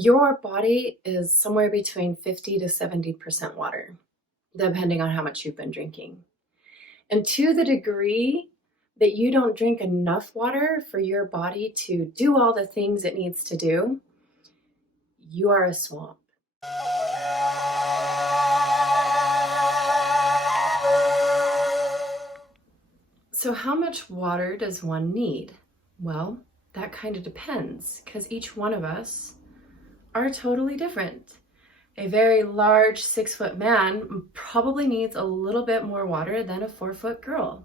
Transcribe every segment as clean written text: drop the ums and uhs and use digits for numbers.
Your body is somewhere between 50 to 70% water, depending on how much you've been drinking. And to the degree that you don't drink enough water for your body to do all the things it needs to do, you are a swamp. So, how much water does one need? Well, that kind of depends because each one of us are totally different. A very large 6-foot man probably needs a little bit more water than a 4-foot girl.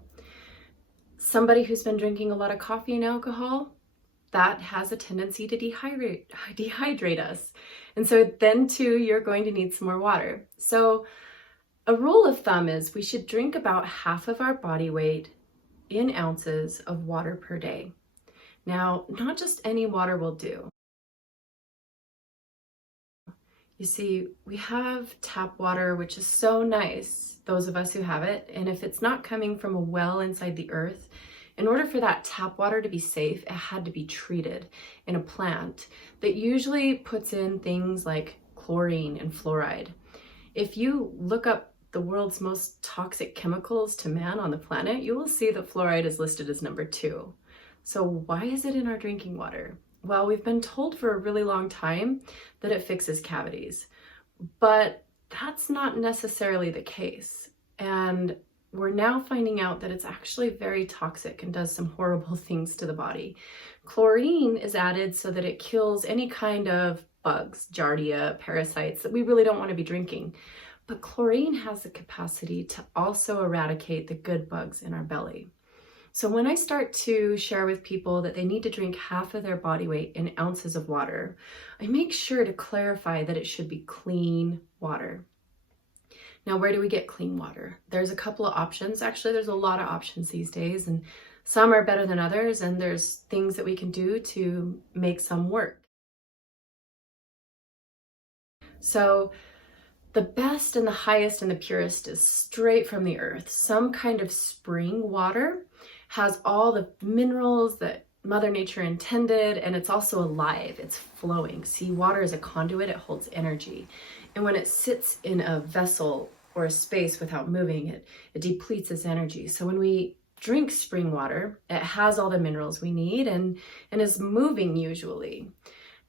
Somebody who's been drinking a lot of coffee and alcohol, that has a tendency to dehydrate us. And so then too, you're going to need some more water. So a rule of thumb is we should drink about half of our body weight in ounces of water per day. Now, not just any water will do. You see, we have tap water, which is so nice, those of us who have it. And if it's not coming from a well inside the earth, in order for that tap water to be safe, it had to be treated in a plant that usually puts in things like chlorine and fluoride. If you look up the world's most toxic chemicals to man on the planet, you will see that fluoride is listed as number 2. So why is it in our drinking water? Well, we've been told for a really long time that it fixes cavities, but that's not necessarily the case. And we're now finding out that it's actually very toxic and does some horrible things to the body. Chlorine is added so that it kills any kind of bugs, giardia, parasites that we really don't want to be drinking. But chlorine has the capacity to also eradicate the good bugs in our belly. So when I start to share with people that they need to drink half of their body weight in ounces of water, I make sure to clarify that it should be clean water. Now, where do we get clean water? There's a couple of options. Actually, there's a lot of options these days, and some are better than others, and there's things that we can do to make some work. So the best and the highest and the purest is straight from the earth. Some kind of spring water has all the minerals that Mother Nature intended, and it's also alive, it's flowing. See, water is a conduit, it holds energy. And when it sits in a vessel or a space without moving, it depletes its energy. So when we drink spring water, it has all the minerals we need and is moving usually.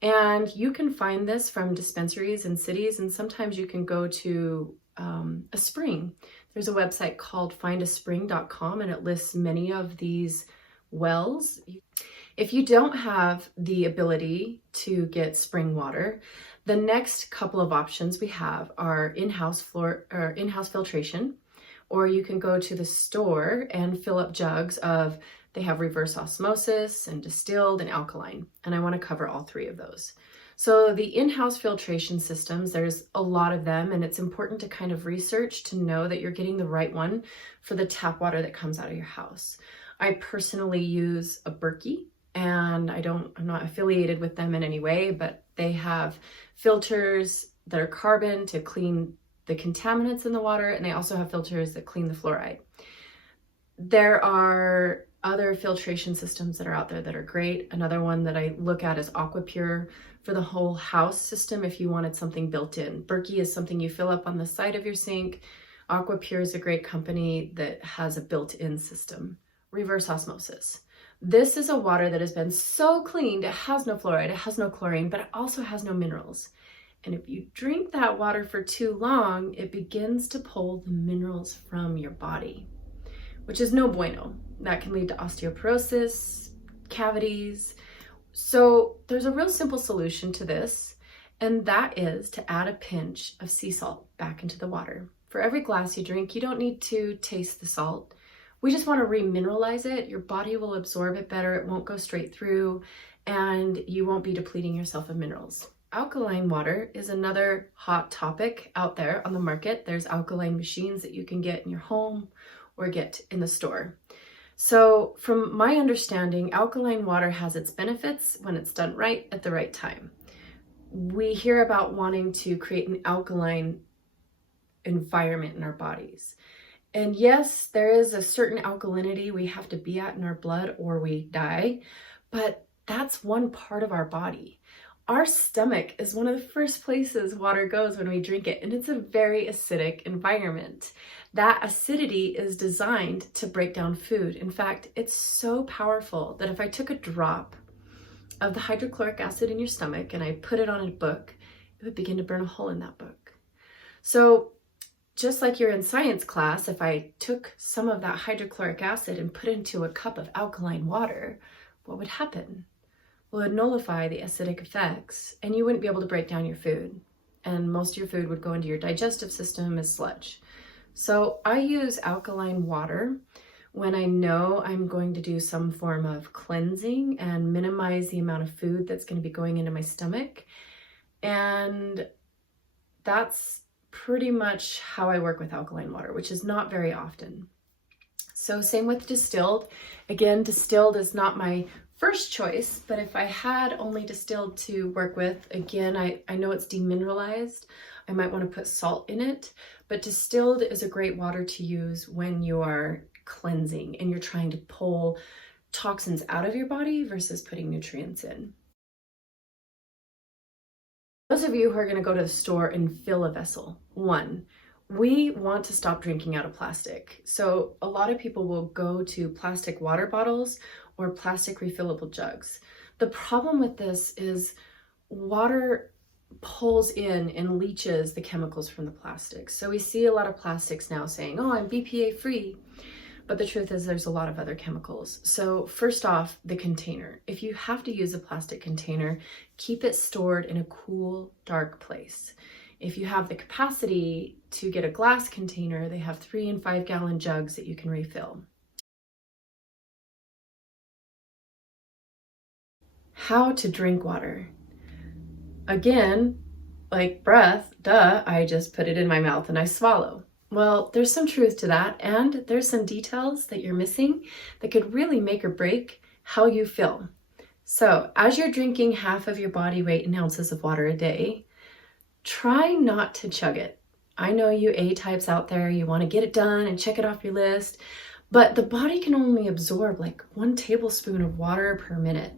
And you can find this from dispensaries in cities, and sometimes you can go to a spring. There's a website called findaspring.com, and it lists many of these wells. If you don't have the ability to get spring water, the next couple of options we have are in-house filtration, or you can go to the store and fill up jugs of. They have reverse osmosis and distilled and alkaline, and I want to cover all 3 of those. So the in-house filtration systems, there's a lot of them, and it's important to kind of research to know that you're getting the right one for the tap water that comes out of your house. I personally use a Berkey, and I'm not affiliated with them in any way, but they have filters that are carbon to clean the contaminants in the water, and they also have filters that clean the fluoride. There are other filtration systems that are out there that are great. Another one that I look at is AquaPure for the whole house system if you wanted something built in. Berkey is something you fill up on the side of your sink. AquaPure is a great company that has a built-in system. Reverse osmosis. This is a water that has been so cleaned, it has no fluoride, it has no chlorine, but it also has no minerals. And if you drink that water for too long, it begins to pull the minerals from your body, which is no bueno. That can lead to osteoporosis, cavities. So there's a real simple solution to this, and that is to add a pinch of sea salt back into the water. For every glass you drink, you don't need to taste the salt. We just want to remineralize it. Your body will absorb it better. It won't go straight through, and you won't be depleting yourself of minerals. Alkaline water is another hot topic out there on the market. There's alkaline machines that you can get in your home or get in the store. So from my understanding, alkaline water has its benefits when it's done right at the right time. We hear about wanting to create an alkaline environment in our bodies. And yes, there is a certain alkalinity we have to be at in our blood or we die, but that's one part of our body. our stomach is one of the first places water goes when we drink it, and it's a very acidic environment. That acidity is designed to break down food. In fact, it's so powerful that if I took a drop of the hydrochloric acid in your stomach and I put it on a book, it would begin to burn a hole in that book. So just like you're in science class, if I took some of that hydrochloric acid and put it into a cup of alkaline water, what would happen? Well, it would nullify the acidic effects and you wouldn't be able to break down your food. And most of your food would go into your digestive system as sludge. So I use alkaline water when I know I'm going to do some form of cleansing and minimize the amount of food that's going to be going into my stomach. And that's pretty much how I work with alkaline water, which is not very often. So same with distilled. Again, distilled is not my first choice, but if I had only distilled to work with, again, I know it's demineralized. I might want to put salt in it, but distilled is a great water to use when you are cleansing and you're trying to pull toxins out of your body versus putting nutrients in. Those of you who are going to go to the store and fill a vessel, one, we want to stop drinking out of plastic. So a lot of people will go to plastic water bottles or plastic refillable jugs. The problem with this is water pulls in and leaches the chemicals from the plastics. So we see a lot of plastics now saying, oh, I'm BPA free. But the truth is there's a lot of other chemicals. So first off, the container. If you have to use a plastic container, keep it stored in a cool, dark place. If you have the capacity to get a glass container, they have 3 and 5 gallon jugs that you can refill. How to drink water. Again, like breath, duh, I just put it in my mouth and I swallow. Well, there's some truth to that, and there's some details that you're missing that could really make or break how you feel. So as you're drinking half of your body weight in ounces of water a day, try not to chug it. I know you A-types out there, you want to get it done and check it off your list, but the body can only absorb like 1 tablespoon of water per minute.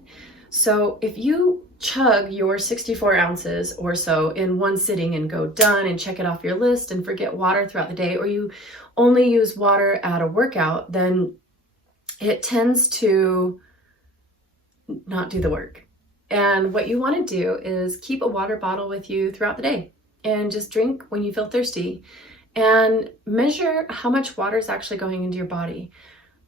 So if you chug your 64 ounces or so in one sitting and go done and check it off your list and forget water throughout the day, or you only use water at a workout, then it tends to not do the work. And what you want to do is keep a water bottle with you throughout the day and just drink when you feel thirsty and measure how much water is actually going into your body.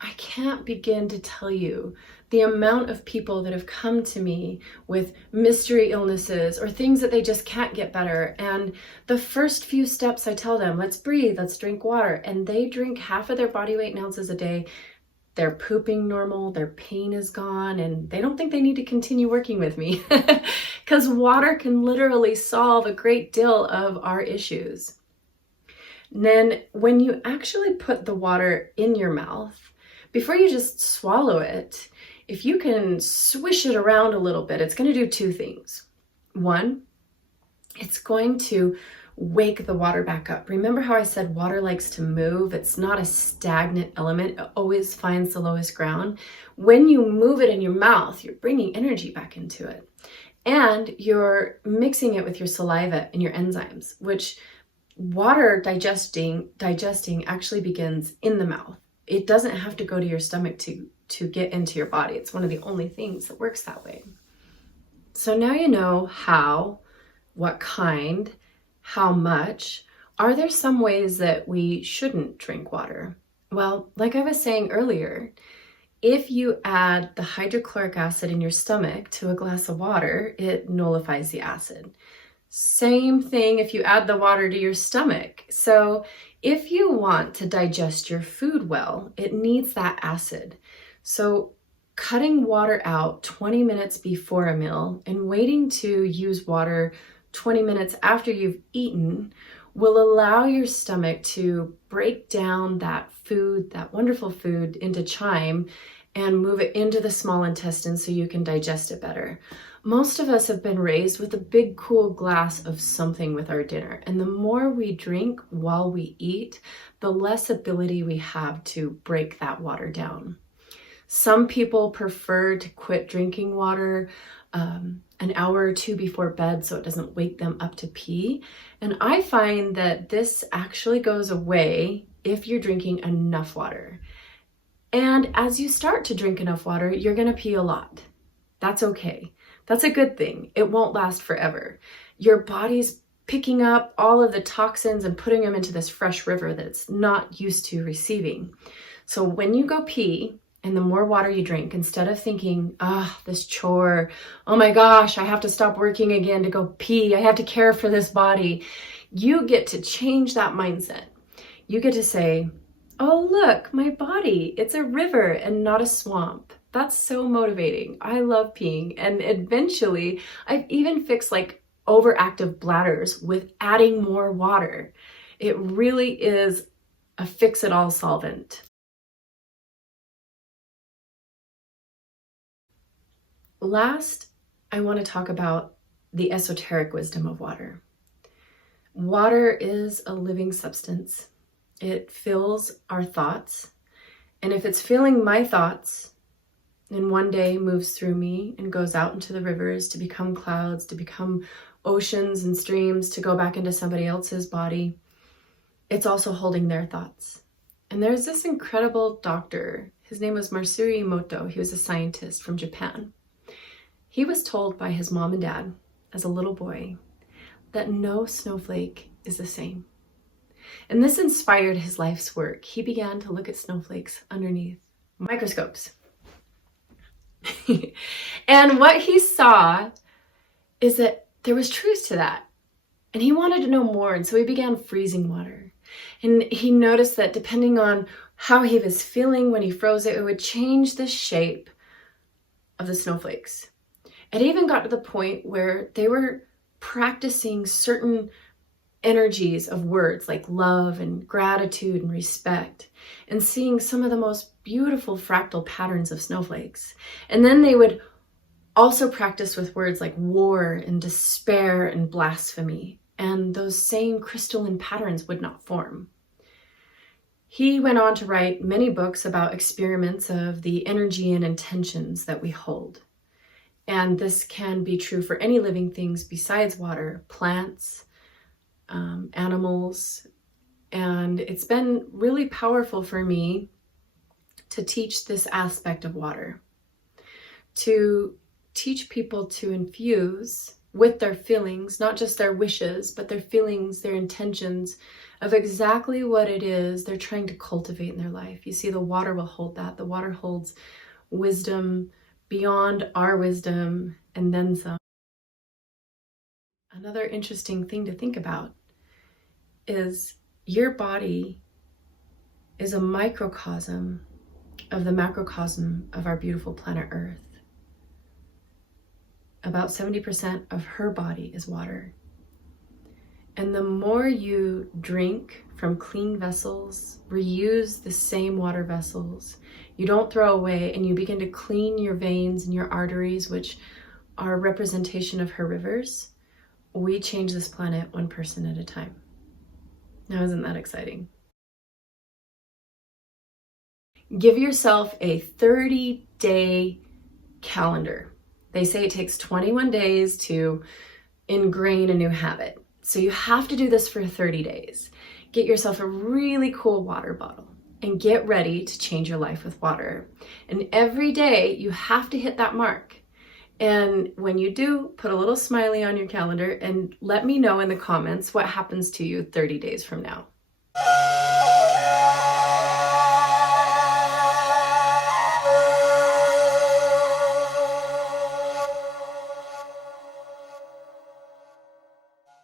I can't begin to tell you the amount of people that have come to me with mystery illnesses or things that they just can't get better. And the first few steps I tell them, let's breathe, let's drink water. And they drink half of their body weight in ounces a day. They're pooping normal, their pain is gone, and they don't think they need to continue working with me because water can literally solve a great deal of our issues. And then when you actually put the water in your mouth, before you just swallow it, if you can swish it around a little bit, it's going to do 2 things. One, it's going to wake the water back up. Remember how I said water likes to move? It's not a stagnant element. It always finds the lowest ground. When you move it in your mouth, you're bringing energy back into it. And you're mixing it with your saliva and your enzymes, which water digesting actually begins in the mouth. It doesn't have to go to your stomach to get into your body. It's one of the only things that works that way. So now you know how, what kind, how much. Are there some ways that we shouldn't drink water? Well, like I was saying earlier, if you add the hydrochloric acid in your stomach to a glass of water, it nullifies the acid. Same thing if you add the water to your stomach. So if you want to digest your food well, it needs that acid. So cutting water out 20 minutes before a meal and waiting to use water 20 minutes after you've eaten will allow your stomach to break down that food, that wonderful food, into chyme and move it into the small intestine so you can digest it better. Most of us have been raised with a big cool glass of something with our dinner, and the more we drink while we eat, the less ability we have to break that water down. Some people prefer to quit drinking water an hour or two before bed so it doesn't wake them up to pee. And I find that this actually goes away if you're drinking enough water. And as you start to drink enough water, you're gonna pee a lot. That's okay. That's a good thing. It won't last forever. Your body's picking up all of the toxins and putting them into this fresh river that it's not used to receiving. So when you go pee, and the more water you drink, instead of thinking, this chore, oh my gosh, I have to stop working again to go pee, I have to care for this body, you get to change that mindset. You get to say, oh look, my body, it's a river and not a swamp. That's so motivating. I love peeing. And eventually, I've even fixed like overactive bladders with adding more water. It really is a fix-it-all solvent. Last, I want to talk about the esoteric wisdom of water. Water is a living substance. It fills our thoughts. And if it's filling my thoughts, and one day moves through me and goes out into the rivers to become clouds, to become oceans and streams, to go back into somebody else's body, it's also holding their thoughts. And there's this incredible doctor. His name was Masaru Emoto. He was a scientist from Japan. He was told by his mom and dad as a little boy that no snowflake is the same. And this inspired his life's work. He began to look at snowflakes underneath microscopes. And what he saw is that there was truth to that. And he wanted to know more. And so he began freezing water. And he noticed that depending on how he was feeling when he froze it, it would change the shape of the snowflakes. It even got to the point where they were practicing certain energies of words like love and gratitude and respect, and seeing some of the most beautiful fractal patterns of snowflakes. And then they would also practice with words like war and despair and blasphemy, and those same crystalline patterns would not form. He went on to write many books about experiments of the energy and intentions that we hold. And this can be true for any living things besides water, plants, animals. And it's been really powerful for me to teach this aspect of water, to teach people to infuse with their feelings, not just their wishes, but their feelings, their intentions of exactly what it is they're trying to cultivate in their life. You see, the water will hold that. The water holds wisdom beyond our wisdom and then some. Another interesting thing to think about is your body is a microcosm of the macrocosm of our beautiful planet Earth. About 70% of her body is water. And the more you drink from clean vessels, reuse the same water vessels, you don't throw away, and you begin to clean your veins and your arteries, which are a representation of her rivers, we change this planet one person at a time. Now, isn't that exciting? Give yourself a 30-day calendar. They say it takes 21 days to ingrain a new habit. So you have to do this for 30 days. Get yourself a really cool water bottle and get ready to change your life with water. And every day you have to hit that mark. And when you do, put a little smiley on your calendar and let me know in the comments what happens to you 30 days from now.